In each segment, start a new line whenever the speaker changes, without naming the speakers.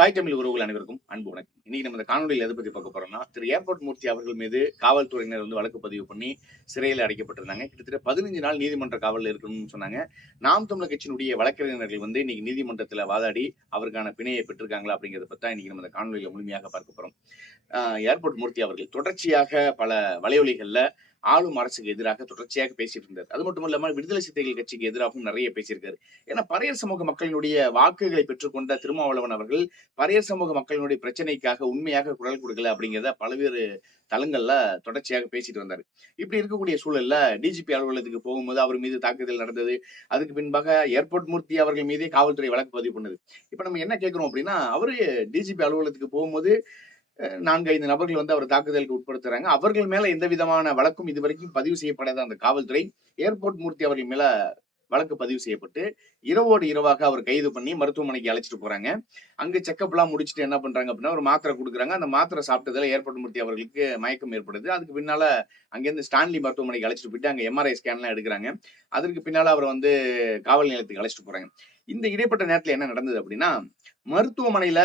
தாய் தமிழ் உறவுகள் அனைவருக்கும் அன்பு வணக்கம். இன்னைக்கு நம்ம இந்த காணொலியில் எதை பத்தி பார்க்க போறோம்னா திரு ஏர்போர்ட் மூர்த்தி அவர்கள் மீது காவல்துறையினர் வந்து வழக்கு பதிவு பண்ணி சிறையில் அடைக்கப்பட்டிருந்தாங்க. கிட்டத்தட்ட பதினஞ்சு நாள் நீதிமன்ற காவலில் இருக்கணும்னு சொன்னாங்க. நாம் தமிழர் கட்சியினுடைய வழக்கறிஞர்கள் வந்து இன்னைக்கு நீதிமன்றத்தில் வாதாடி அவருக்கான பிணையை பெற்றிருக்காங்களா அப்படிங்கிறத பத்தி தான் இன்னைக்கு நம்ம இந்த காணொலியில் முழுமையாக பார்க்க போறோம். ஏர்போர்ட் மூர்த்தி அவர்கள் தொடர்ச்சியாக பல வலையொலிகள்ல ஆளும் அரசுக்கு எதிராக தொடர்ச்சியாக பேசிட்டு இருந்தார். அது மட்டும் இல்லாமல் விடுதலை சிறுத்தைகள் கட்சிக்கு எதிராகவும் நிறைய பேசியிருக்காரு. ஏன்னா பரையர் சமூக மக்களினுடைய வாக்குகளை பெற்றுக்கொண்ட திருமாவளவன் அவர்கள் பரையர் சமூக மக்களினுடைய பிரச்சனைக்காக உண்மையாக குரல் கொடுக்கல அப்படிங்கிறத பல்வேறு தளங்கள்ல தொடர்ச்சியாக பேசிட்டு வந்தாரு. இப்படி இருக்கக்கூடிய சூழல்ல டிஜிபி அலுவலகத்துக்கு போகும்போது அவர் மீது தாக்குதல் நடந்தது. அதுக்கு பின்பாக ஏர்போர்ட் மூர்த்தி அவர்கள் மீதே காவல்துறை வழக்கு பதிவு பண்ணுது. இப்ப நம்ம என்ன கேட்கிறோம் அப்படின்னா அவரு டிஜிபி அலுவலகத்துக்கு போகும்போது நான்கு ஐந்து நபர்கள் வந்து அவர் தாக்குதலுக்கு உட்படுத்துறாங்க. அவர்கள் மேல எந்த விதமான வழக்கும் இதுவரைக்கும் பதிவு செய்யப்படாத அந்த காவல்துறை ஏர்போர்ட் மூர்த்தி அவர்கள் மேல வழக்கு பதிவு செய்யப்பட்டு இரவோடு இரவாக அவர் கைது பண்ணி மருத்துவமனைக்கு அழைச்சிட்டு போறாங்க. அங்க செக்கப் எல்லாம் முடிச்சுட்டு என்ன பண்றாங்க அப்படின்னா ஒரு மாத்திரை கொடுக்குறாங்க. அந்த மாத்திரை சாப்பிட்டதுல ஏர்போர்ட் மூர்த்தி அவர்களுக்கு மயக்கம் ஏற்படுது. அதுக்கு பின்னால அங்கேருந்து ஸ்டான்லி மருத்துவமனைக்கு அழைச்சிட்டு போயிட்டு அங்க எம்ஆர்ஐ ஸ்கேன்லாம் எடுக்கிறாங்க. அதற்கு பின்னால அவர் வந்து காவல் நிலையத்துக்கு அழைச்சிட்டு போறாங்க. இந்த இடைப்பட்ட நேரத்துல என்ன நடந்தது அப்படின்னா மருத்துவமனையில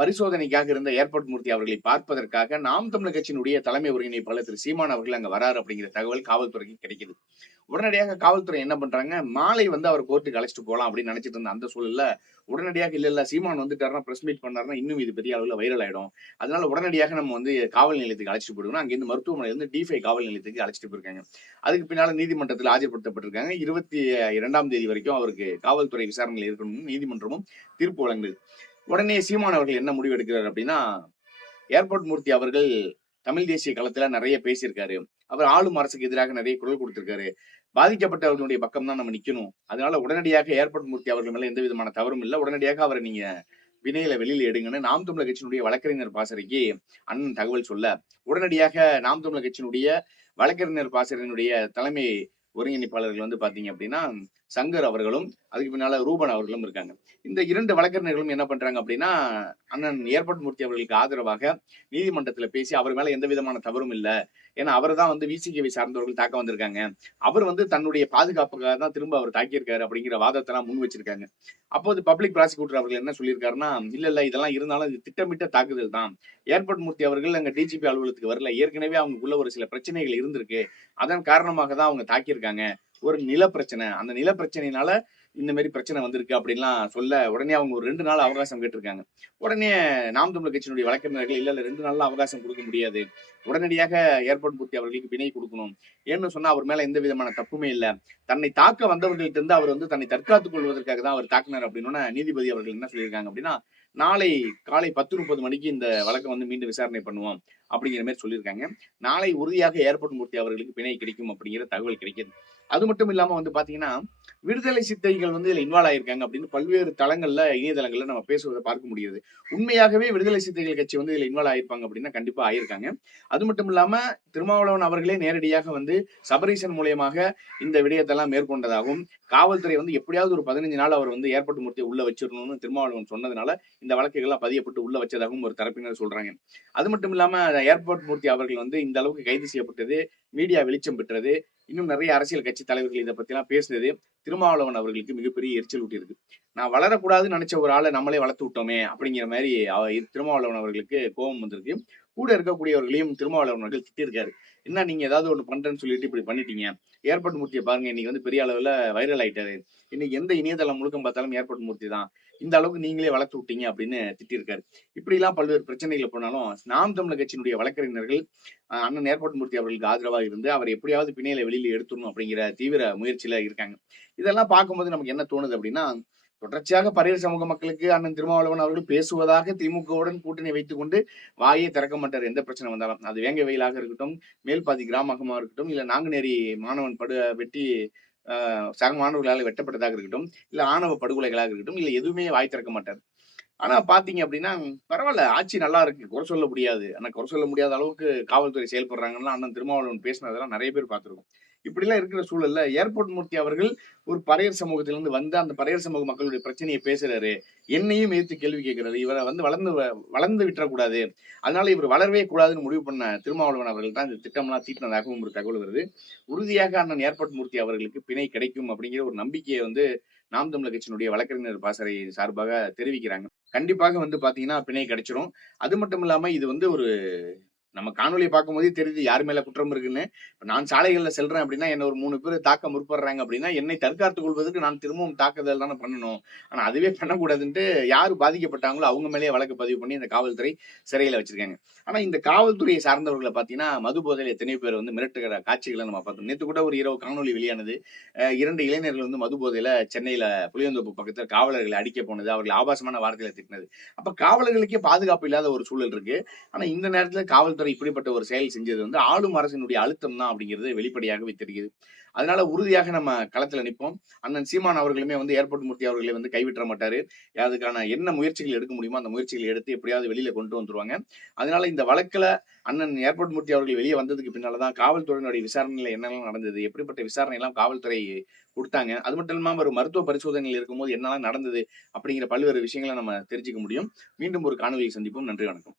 பரிசோதனைக்காக இருந்த ஏர்போர்ட் மூர்த்தி அவர்களை பார்ப்பதற்காக நாம் தமிழர் கட்சியினுடைய தலைமை ஒருங்கிணைப்பாளர் திரு சீமான் அவர்கள் அங்க வராரு அப்படிங்கிற தகவல் காவல்துறைக்கு கிடைக்குது. உடனடியாக காவல்துறை என்ன பண்றாங்க மாலை வந்து அவர் கோர்ட்டுக்கு அழைச்சிட்டு போகலாம் அப்படின்னு நினைச்சிட்டு இருந்த அந்த சூழல்ல உடனடியாக இல்ல இல்ல சீமான் வந்துட்டாருன்னா பிரஸ் மீட் பண்ணாருன்னா இன்னும் இது பெரிய அளவுல வைரல் ஆயிடும். அதனால உடனடியாக நம்ம வந்து காவல் நிலையத்துக்கு அழைச்சிட்டு போயிடுவோம். அங்கிருந்து மருத்துவமனையில இருந்து டிஃபை காவல் நிலையத்துக்கு அழைச்சிட்டு போயிருக்காங்க. அதுக்கு பின்னால நீதிமன்றத்தில் ஆஜர்படுத்தப்பட்டிருக்காங்க. இருபத்தி இரண்டாம் தேதி வரைக்கும் அவருக்கு காவல்துறை விசாரணையில் இருக்கணும்னு நீதிமன்றமும் தீர்ப்பு வழங்குது. உடனே சீமான் அவர்கள் என்ன முடிவு எடுக்கிறார் அப்படின்னா ஏர்போர்ட் மூர்த்தி அவர்கள் தமிழ் தேசிய களத்துல நிறைய பேசியிருக்காரு. அவர் ஆளும் அரசுக்கு எதிராக நிறைய குரல் கொடுத்திருக்காரு. பாதிக்கப்பட்டவர்களுடைய பக்கம் தான் நம்ம நிக்கணும். அதனால உடனடியாக ஏர்போர்ட் மூர்த்தி அவர்கள் மேல எந்த விதமான தவறும் இல்லை. உடனடியாக அவரை நீங்க வினையில வெளியில எடுங்கன்னு நாம் தமிழர் கட்சியினுடைய வழக்கறிஞர் பாசறைக்கு அண்ணன் தகவல் சொல்ல உடனடியாக நாம் தமிழர் கட்சியினுடைய வழக்கறிஞர் பாசறையினுடைய தலைமை ஒருங்கிணைப்பாளர்கள் வந்து பாத்தீங்க அப்படின்னா சங்கர் அவர்களும் அதுக்கு பின்னால ரூபன் அவர்களும் இருக்காங்க. இந்த இரண்டு வழக்கறிஞர்களும் என்ன பண்றாங்க அப்படின்னா அண்ணன் ஏர்போர்ட் மூர்த்தி அவர்களுக்கு ஆதரவாக நீதிமன்றத்துல பேசி அவர் மேல எந்த விதமான தவறும் இல்ல. ஏன்னா அவர் தான் வந்து விசிகேவை சார்ந்தவர்கள் தாக்க வந்திருக்காங்க. அவர் வந்து தன்னுடைய பாதுகாப்புக்காக தான் திரும்ப அவர் தாக்கியிருக்காரு அப்படிங்கிற வாதத்தெல்லாம் முன் வச்சிருக்காங்க. அப்போது பப்ளிக் ப்ராசிக்யூட்டர் அவர்கள் என்ன சொல்லியிருக்காருன்னா இல்ல இல்ல இதெல்லாம் இருந்தாலும் இது திட்டமிட்ட தாக்குதல் தான். ஏர்போர்ட் மூர்த்தி அவர்கள் அங்க டிஜிபி அலுவலகத்துக்கு வரல. ஏற்கனவே அவங்களுக்குள்ள ஒரு சில பிரச்சனைகள் இருந்திருக்கு. அதன் காரணமாக தான் அவங்க தாக்கியிருக்காங்க. ஒரு நில பிரச்சனை அந்த நில பிரச்சனையினால இந்த மாதிரி பிரச்சனை வந்திருக்கு அப்படின்லாம் சொல்ல உடனே அவங்க ஒரு ரெண்டு நாள் அவகாசம் கேட்டிருக்காங்க. உடனே நாம் தமிழர் கட்சியினுடைய வழக்கறிஞர்கள் இல்ல இல்ல ரெண்டு நாள்ல அவகாசம் கொடுக்க முடியாது. உடனடியாக ஏர்போர்ட் பூர்த்தி அவர்களுக்கு பிணை கொடுக்கணும். ஏன்னு சொன்னா அவர் மேல எந்த விதமான தப்புமே இல்ல. தன்னை தாக்க வந்தவர்கள்ட்ட இருந்து அவர் வந்து தன்னை தற்காத்துக் கொள்வதற்காக தான் அவர் தாக்கினார் அப்படின்னு நீதிபதி அவர்கள் என்ன சொல்லியிருக்காங்க அப்படின்னா நாளை காலை பத்து முப்பது மணிக்கு இந்த வழக்கை வந்து மீண்டும் விசாரணை பண்ணுவோம் அப்படிங்கிற மாதிரி சொல்லியிருக்காங்க. நாளை உறுதியாக ஏர்போர்ட் மூர்த்தி அவர்களுக்கு பிணை கிடைக்கும் அப்படிங்கிற தகவல் கிடைக்குது. அது மட்டும் இல்லாம வந்து பாத்தீங்கன்னா விடுதலை சித்தைகள் வந்து இதுல இன்வால்வ் ஆயிருக்காங்க அப்படின்னு பல்வேறு தளங்கள்ல இணையதளங்கள்ல நம்ம பேசுவதை பார்க்க முடியுது. உண்மையாகவே விடுதலை சித்தைகள் கட்சி வந்து இதுல இன்வால்வ் ஆயிருப்பாங்க அப்படின்னா கண்டிப்பா ஆயிருக்காங்க. அது மட்டும் இல்லாம திருமாவளவன் அவர்களே நேரடியாக வந்து சபரீசன் மூலியமாக இந்த விடயத்தெல்லாம் மேற்கொண்டதாகவும் காவல்துறை வந்து எப்படியாவது ஒரு பதினஞ்சு நாள் அவர் வந்து ஏர்போர்ட் மூர்த்தி உள்ள வச்சிடணும்னு திருமாவளவன் சொன்னதுனால இந்த வழக்குகள்லாம் பதியப்பட்டு உள்ள வச்சதாகவும் ஒரு தரப்பினர் சொல்றாங்க. அது மட்டும் இல்லாம ஏர்போர்ட் மூர்த்தி அவர்கள் வந்து இந்த அளவுக்கு கைது செய்யப்பட்டது மீடியா வெளிச்சம் பெற்றது இன்னும் நிறைய அரசியல் கட்சி தலைவர்கள் இதை பத்தி எல்லாம் பேசுனது. திருமாவளவன் அவர்களுக்கு மிகப்பெரிய எரிச்சல் ஊட்டி இருக்கு நான் வளரக்கூடாதுன்னு நினைச்ச ஒரு ஆளை நம்மளே வளர்த்து விட்டோமே அப்படிங்கிற மாதிரி திருமாவளவன் அவர்களுக்கு கோபம் வந்திருக்கு. கூட இருக்கக்கூடியவர்களையும் திருமாவளவன் அவர்கள் திட்டிருக்காரு என்ன நீங்க ஏதாவது ஒண்ணு பண்றேன்னு சொல்லிட்டு இப்படி பண்ணிட்டீங்க? ஏர்போர்ட் மூர்த்தியை பாருங்க இன்னைக்கு வந்து பெரிய அளவுல வைரல் ஆயிட்டாரு. இன்னைக்கு எந்த இணையதளம் முழுக்கம் பார்த்தாலும் ஏர்போர்ட் மூர்த்தி தான். இந்த அளவுக்கு நீங்களே வளர்த்து விட்டீங்க அப்படின்னு திட்டிருக்காரு இப்படி எல்லாம் பல்வேறு பிரச்சனைகள் போனாலும் நாம் தமிழர் கட்சியினுடைய வழக்கறிஞர்கள் அஹ், அண்ணன் ஏர்போர்ட் மூர்த்தி அவர்களுக்கு ஆதரவாக இருந்து அவர் எப்படியாவது பிணையில வெளியில எடுத்துடணும் அப்படிங்கிற தீவிர முயற்சியில இருக்காங்க. இதெல்லாம் பார்க்கும்போது நமக்கு என்ன தோணுது அப்படின்னா தொடர்ச்சியாக பரையர் சமூக மக்களுக்கு அண்ணன் திருமாவளவன் அவர்கள் பேசுவதாக திமுகவுடன் கூட்டணி வைத்துக் கொண்டு வாயை திறக்க மாட்டார். எந்த பிரச்சனை வந்தாலும். அது வேங்க வெயிலாக இருக்கட்டும் மேல்பாதி கிராமகமாக இருக்கட்டும் இல்ல நாங்குநேரி மாணவன் படு வெட்டி ஆஹ், சக மாணவர்களால் வெட்டப்பட்டதாக இருக்கட்டும் இல்ல ஆணவ படுகொலைகளாக இருக்கட்டும் இல்ல எதுவுமே வாய் திறக்க மாட்டார். ஆனா பாத்தீங்க அப்படின்னா பரவாயில்ல ஆட்சி நல்லா இருக்கு குறை சொல்ல முடியாது. ஆனா குறை சொல்ல முடியாத அளவுக்கு காவல்துறை செயல்படுறாங்கன்னா அண்ணன் திருமாவளவன் பேசினதெல்லாம் நிறைய பேர் பார்த்துருக்கோம். இப்படிலாம் இருக்கிற சூழல்ல ஏர்போர்ட் மூர்த்தி அவர்கள் ஒரு பறையர் சமூகத்திலிருந்து வந்து அந்த பறையர் சமூக மக்களுடைய பிரச்சனையை பேசுறாரு. என்னையும் எதிர்த்து கேள்வி கேட்கிறாரு. இவரை வந்து வளர்ந்து வ- வளர்ந்து விட்டுறக்கூடாது. அதனால இவர் வளரவே கூடாதுன்னு முடிவு பண்ண திருமாவளவன் அவர்கள் தான் இந்த திட்டம்லாம் தீட்டினதாகவும் ஒரு தகவல் வருது. உறுதியாக அண்ணன் ஏர்போர்ட் மூர்த்தி அவர்களுக்கு பிணை கிடைக்கும் அப்படிங்கிற ஒரு நம்பிக்கையை வந்து நாம் தமிழர் கட்சியினுடைய வழக்கறிஞர் பாசறை சார்பாக தெரிவிக்கிறாங்க. கண்டிப்பாக வந்து பாத்தீங்கன்னா பிணை கிடைச்சிரும். அது மட்டும் இல்லாம இது வந்து ஒரு நம்ம காணொலியை பார்க்கும்போதே தெரியுது யார் மேல குற்றம் இருக்குன்னு. இப்ப நான் சாலைகள்ல செல்றேன் அப்படின்னா என்ன ஒரு மூணு பேர் தாக்க முற்படுறாங்க அப்படின்னா என்னை தற்காத்துக் கொள்வதற்கு நான் திரும்பவும் தாக்குதல் தானே பண்ணணும். ஆனா அதுவே பண்ணக்கூடாதுன்ட்டு யாரு பாதிக்கப்பட்டாங்களோ அவங்க மேலேயே வழக்கு பதிவு பண்ணி இந்த காவல்துறை சிறையில வச்சிருக்காங்க. ஆனா இந்த காவல்துறையை சார்ந்தவர்களை பாத்தீங்கன்னா மது போதையில எத்தனையோ பேர் வந்து மிரட்டுகிற காட்சிகளை நம்ம பார்த்தோம். நேற்று கூட ஒரு இரவு காணொலி வெளியானது. இரண்டு இளைஞர்கள் வந்து மது போதையில சென்னையில புளியந்தோப்பு பக்கத்துல காவலர்களை அடிக்க போனது. அவர்கள் ஆபாசமான வார்த்தையில திட்டினது. அப்ப காவலர்களுக்கே பாதுகாப்பு இல்லாத ஒரு சூழல் இருக்கு. ஆனா இந்த நேரத்துல காவல்துறை ஒருத்தர் இப்படிப்பட்ட ஒரு செயல் செஞ்சது வந்து ஆளும் அரசினுடைய அழுத்தம் தான் அப்படிங்கிறது வெளிப்படையாகவே தெரியுது அதனால உறுதியாக நம்ம களத்துல நிற்போம் அண்ணன் சீமான் அவர்களுமே வந்து ஏர்போர்ட் மூர்த்தி அவர்களை வந்து கைவிட்ட மாட்டாரு. அதுக்கான என்ன முயற்சிகள் எடுக்க முடியுமோ அந்த முயற்சிகளை எடுத்து எப்படியாவது வெளியில கொண்டு வந்துருவாங்க. அதனால இந்த வழக்குல அண்ணன் ஏர்போர்ட் மூர்த்தி அவர்கள் வெளியே வந்ததுக்கு பின்னாலதான் காவல்துறையினுடைய விசாரணையில என்னெல்லாம் நடந்தது எப்படிப்பட்ட விசாரணை எல்லாம் காவல்துறை கொடுத்தாங்க. அது மட்டும் இல்லாமல் ஒரு மருத்துவ பரிசோதனையில் இருக்கும்போது என்னெல்லாம் நடந்தது அப்படிங்கிற பல்வேறு விஷயங்களை நம்ம தெரிஞ்சுக்க முடியும். மீண்டும் ஒரு காணொலியை சந்திப்போம். நன்றி வணக்கம்.